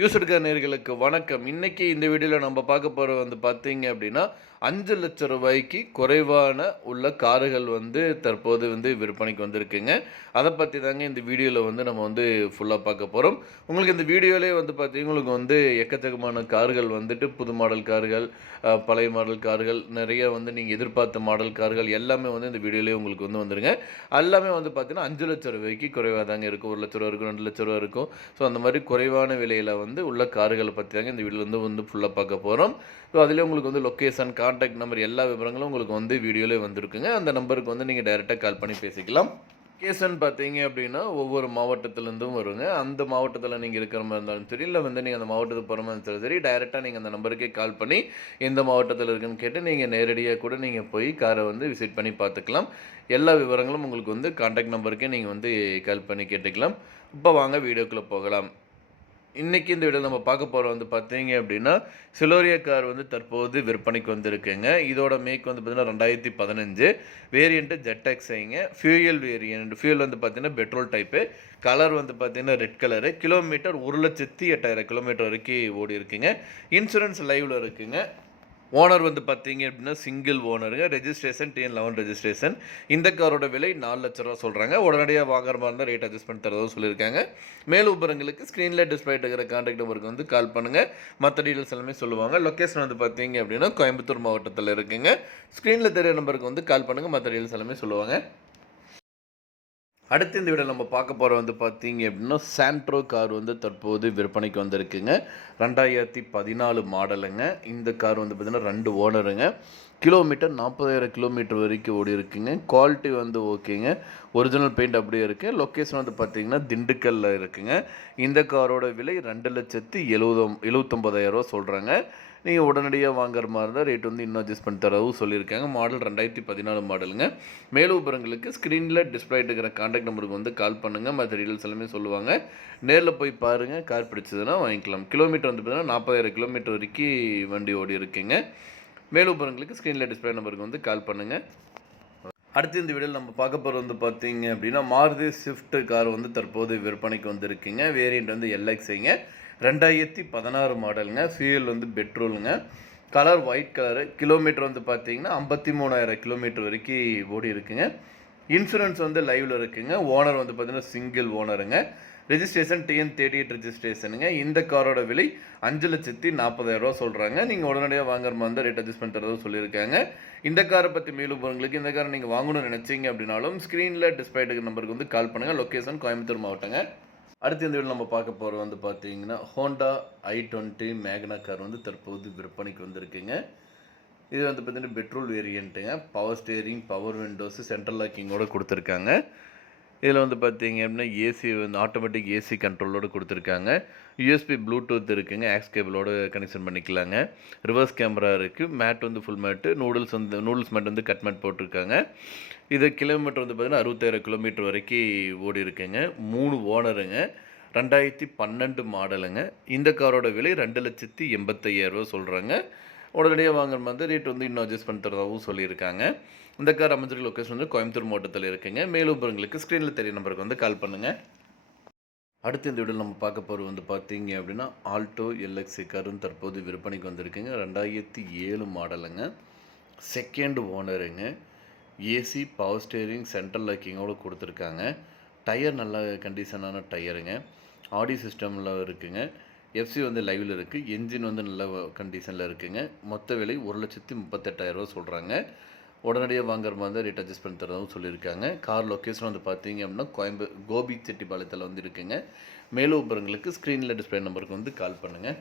யூசர்க நேர்களுக்கு வணக்கம். இன்னைக்கு இந்த வீடியோவில் நம்ம பார்க்க போகிற வந்து பார்த்தீங்க அப்படின்னா அஞ்சு லட்சம் ரூபாய்க்கு குறைவான உள்ள கார்கள் வந்து தற்போது வந்து விற்பனைக்கு வந்திருக்குங்க. அதை பற்றி தாங்க இந்த வீடியோவில் வந்து நம்ம வந்து ஃபுல்லாக பார்க்க போகிறோம் உங்களுக்கு இந்த வீடியோலேயே வந்து பார்த்தீங்கன்னா உங்களுக்கு வந்து எக்கச்சக்கமான கார்கள் வந்துட்டு புது மாடல் கார்கள் பழைய மாடல் கார்கள் நிறைய வந்து நீங்கள் எதிர்பார்த்த மாடல் கார்கள் எல்லாமே வந்து இந்த வீடியோலேயே உங்களுக்கு வந்து வந்துருங்க. எல்லாமே வந்து பார்த்தீங்கன்னா அஞ்சு லட்சம் ரூபாய்க்கு குறைவாக தாங்க இருக்கும். ஒரு லட்ச ரூபா இருக்கும் ரெண்டு லட்ச ரூபா இருக்கும். ஸோ அந்த மாதிரி குறைவான விலையில் வந்து உள்ள கார்களை பற்றி தாங்க இந்த வீடியோ வந்து வந்து ஃபுல்லாக பார்க்க போகிறோம் ஸோ அதிலே உங்களுக்கு வந்து லொக்கேஷன் கான்டாக்ட் நம்பர் எல்லா விவரங்களும் உங்களுக்கு வந்து வீடியோலே வந்துருக்குங்க. அந்த நம்பருக்கு வந்து நீங்கள் டைரெக்டாக கால் பண்ணி பேசிக்கலாம். லொக்கேஷன் பார்த்தீங்க அப்படின்னா ஒவ்வொரு மாவட்டத்துலேருந்தும் வருங்க. அந்த மாவட்டத்தில் நீங்கள் இருக்கிற மாதிரி இருந்தாலும் சரி இல்லை வந்து நீங்கள் அந்த மாவட்டத்துக்கு போகிற மாதிரி இருந்தாலும் சரி டைரெக்டாக நீங்கள் அந்த நம்பருக்கே கால் பண்ணி எந்த மாவட்டத்தில் இருக்குன்னு கேட்டு நீங்கள் நேரடியாக கூட நீங்கள் போய் காரை வந்து விசிட் பண்ணி பார்த்துக்கலாம். எல்லா விவரங்களும் உங்களுக்கு வந்து கான்டாக்ட் நம்பருக்கே நீங்கள் வந்து கால் பண்ணி கேட்டுக்கலாம். இப்போ வாங்க வீடியோக்குள்ளே போகலாம். இன்றைக்கி இந்த வீடியோ நம்ம பார்க்க போகிறோம் வந்து பார்த்தீங்க அப்படின்னா சிலோரியா கார் வந்து தற்போது விற்பனைக்கு வந்திருக்குங்க. இதோட மேக் வந்து பார்த்திங்கன்னா ரெண்டாயிரத்தி பதினஞ்சு. வேரியண்ட்டு ஜெட்டாக்ஸைங்க ஃபியூயல் வேரியண்ட் ஃபியூயல் வந்து பார்த்தீங்கன்னா பெட்ரோல் டைப்பு கலர் வந்து பார்த்தீங்கன்னா ரெட் கலரு கிலோமீட்டர் ஒரு லட்சத்தி எட்டாயிரம் கிலோமீட்டர் வரைக்கும் ஓடி இருக்குங்க இன்சூரன்ஸ் லைவில் இருக்குங்க. ஓனர் வந்து பார்த்தீங்க அப்படின்னா சிங்கிள் ஓனருங்க ரெஜிஸ்ட்ரேஷன் டிஎன் லெவன் ரெஜிஸ்ட்ரேஷன் இந்த காரோட விலை நாலு லட்ச ரூபா சொல்கிறாங்க உடனடியாக வாங்குற மாதிரி இருந்தால் ரேட் அட்ஜஸ்ட் பண்ணி தரதும் சொல்லியிருக்காங்க. மேல் உபரங்களுக்கு ஸ்க்ரீனில் டிஸ்பிளே இருக்கிற கான்டாக்ட் நம்பருக்கு வந்து கால் பண்ணுங்கள் மற்ற டீட்டெயில்ஸ் எல்லாமே சொல்லுவாங்க. லொக்கேஷன் வந்து பார்த்தீங்க அப்படின்னா கோயம்புத்தூர் மாவட்டத்தில் இருக்குங்க. ஸ்க்ரீனில் தெரிய நம்பருக்கு வந்து கால் பண்ணுங்கள் மற்ற டீட்டெயில்ஸ் எல்லாமே சொல்லுவாங்க. அடுத்து இந்த வீடியோ நம்ம பார்க்க போகிற வந்து பார்த்தீங்க அப்படின்னா சாண்ட்ரோ கார் வந்து தற்போது விற்பனைக்கு வந்திருக்குங்க. ரெண்டாயிரத்தி பதினாலு மாடலுங்க இந்த கார் வந்து பார்த்திங்கன்னா ரெண்டு ஓனருங்க கிலோமீட்டர் நாற்பதாயிரம் கிலோமீட்டர் வரைக்கும் ஓடி இருக்குங்க. குவாலிட்டி வந்து ஓகேங்க. ஒரிஜினல் பெயிண்ட் அப்படியே இருக்குது லொக்கேஷன் வந்து பார்த்தீங்கன்னா திண்டுக்கல்ல இருக்குங்க. இந்த காரோட விலை ரெண்டு லட்சத்தி எழுபதும் எழுபத்தொம்பதாயிரம் ரூபா சொல்கிறாங்க நீங்கள் உடனடியாக வாங்குற மாதிரி இருந்தால் ரேட் வந்து இன்னும் அட்ஜஸ்ட் பண்ணி தரவும் சொல்லியிருக்காங்க. மாடல் ரெண்டாயிரத்தி பதினாலு மாடலுங்க மேலும் உபரங்களுக்கு ஸ்க்ரீனில் டிஸ்பிளே இருக்கிற காண்டாக்ட் நம்பருக்கு வந்து கால் பண்ணுங்கள் மற்ற டீட்டெயில்ஸ் எல்லாமே சொல்லுவாங்க. நேரில் போய் பாருங்கள் கார் பிடிச்சதுன்னா வாங்கிக்கலாம். கிலோமீட்டர் வந்து பார்த்தீங்கன்னா நாற்பதாயிரம் கிலோமீட்டர் வரைக்கும் வண்டி ஓடி இருக்குங்க. மேலும் விவரங்களுக்கு ஸ்க்ரீனில் டிஸ்பிளே நம்பருக்கு வந்து கால் பண்ணுங்கள் அடுத்து இந்த வீடியோவில் நம்ம பார்க்க போகிறது வந்து பார்த்தீங்க அப்படின்னா மாருதி ஸ்விஃப்ட் கார் வந்து தற்போது விற்பனைக்கு வந்துருக்குங்க. வேரியண்ட் வந்து எல்எக்ஸைங்க ரெண்டாயிரத்தி பதினாறு மாடலுங்க ஃபியூல் வந்து பெட்ரோலுங்க கலர் ஒயிட் கலரு கிலோமீட்டர் வந்து பார்த்தீங்கன்னா ஐம்பத்தி மூணாயிரம் கிலோமீட்டர் வரைக்கும் ஓடி இருக்குங்க. இன்சூரன்ஸ் வந்து லைவில் இருக்குங்க. ஓனர் வந்து பார்த்தீங்கன்னா சிங்கிள் ஓனருங்க ரெஜிஸ்ட்ரேஷன் டிஎன் தேர்ட்டி எயிட் ரெஜிஸ்ட்ரேஷனுங்க இந்த காரோட விலை அஞ்சு லட்சத்தி நாற்பதாயிரம் ரூபா சொல்கிறாங்க நீங்கள் உடனடியாக வாங்குற மாதிரி இருந்தால் ரேட் அட்ஜஸ்ட் பண்ணுறதும் சொல்லியிருக்காங்க. இந்த காரை பற்றி மேலும் போகிறவங்களுக்கு இந்த காரை நீங்கள் வாங்கணும்னு நினச்சிங்க அப்படின்னாலும் ஸ்க்ரீனில் டிஸ்பிளே இருக்கிற நம்பருக்கு வந்து கால் பண்ணுங்கள் லொக்கேஷன் கோயம்புத்தூர் மாவட்டங்க. அடுத்து இந்த வீடியோ நம்ம பார்க்க போகிறது வந்து பார்த்தீங்கன்னா Honda I twenty Magna car வந்து தற்போது விற்பனைக்கு வந்திருக்குங்க. இது வந்து பார்த்தீங்கன்னா petrol வேரியண்ட்டுங்க power steering power windows central லாக்கிங்கோட கொடுத்துருக்காங்க. இதில் வந்து பார்த்தீங்க அப்படின்னா ஏசி வந்து ஆட்டோமேட்டிக் ஏசி கண்ட்ரோலோடு கொடுத்துருக்காங்க. யூஎஸ்பி ப்ளூடூத் இருக்குங்க. ஆக்ஸ் கேபிளோடு கனெக்ஷன் பண்ணிக்கலாங்க. ரிவர்ஸ் கேமரா இருக்குது மேட் வந்து ஃபுல் மேட்டு நூடுல்ஸ் வந்து நூடுல்ஸ் மேட் வந்து கட் மேட் போட்டிருக்காங்க. இது கிலோமீட்டர் வந்து பார்த்தீங்கன்னா அறுபத்தாயிரம் கிலோமீட்டர் வரைக்கும் ஓடி இருக்குங்க. மூணு ஓனருங்க ரெண்டாயிரத்தி பன்னெண்டு மாடலுங்க இந்த காரோட விலை ரெண்டு லட்சத்தி எண்பத்தையாயிரரூவா சொல்கிறாங்க உடனடியாக வாங்குற மாதிரி ரேட் வந்து இன்னும் அட்ஜஸ்ட் பண்ணி தரதாகவும் சொல்லியிருக்காங்க. இந்த கார் அமைஞ்சிருக்க லொக்கேஷன் வந்து கோயம்புத்தூர் மாவட்டத்தில் இருக்குங்க. மேலூபுரங்களுக்கு ஸ்க்ரீனில் தெரிய நம்பருக்கு வந்து கால் பண்ணுங்கள் அடுத்து இந்த வீடியோ நம்ம பார்க்க போகிறது வந்து பார்த்தீங்க அப்படின்னா ஆல்டோ எல்எக்ஸி காரும் தற்போது விற்பனைக்கு வந்திருக்குங்க. ரெண்டாயிரத்தி ஏழு மாடலுங்க செகண்ட் ஓனருங்க ஏசி பவர் ஸ்டேரிங் சென்ட்ரல் லாக்கிங்கோடு கொடுத்துருக்காங்க. டயர் நல்ல கண்டிஷனான டயருங்க ஆடி சிஸ்டமில் இருக்குங்க. எஃப்சி வந்து லைவில் இருக்குது என்ஜின் வந்து நல்ல கண்டிஷனில் இருக்குங்க. மொத்த விலை ஒரு லட்சத்தி முப்பத்தெட்டாயிரரூவா சொல்கிறாங்க உடனடியாக வாங்குற மாதிரி தான் ரேட் அட்ஜஸ்ட் பண்ணி தரதும் சொல்லியிருக்காங்க. கார் லொக்கேஷன் வந்து பார்த்தீங்க அப்படின்னா கோயம்பு கோபி செட்டிப்பாளையத்தில் வந்து இருக்குங்க. மேலும் ஸ்க்ரீனில் டிஸ்பிளே நம்பருக்கு வந்து கால் பண்ணுங்கள்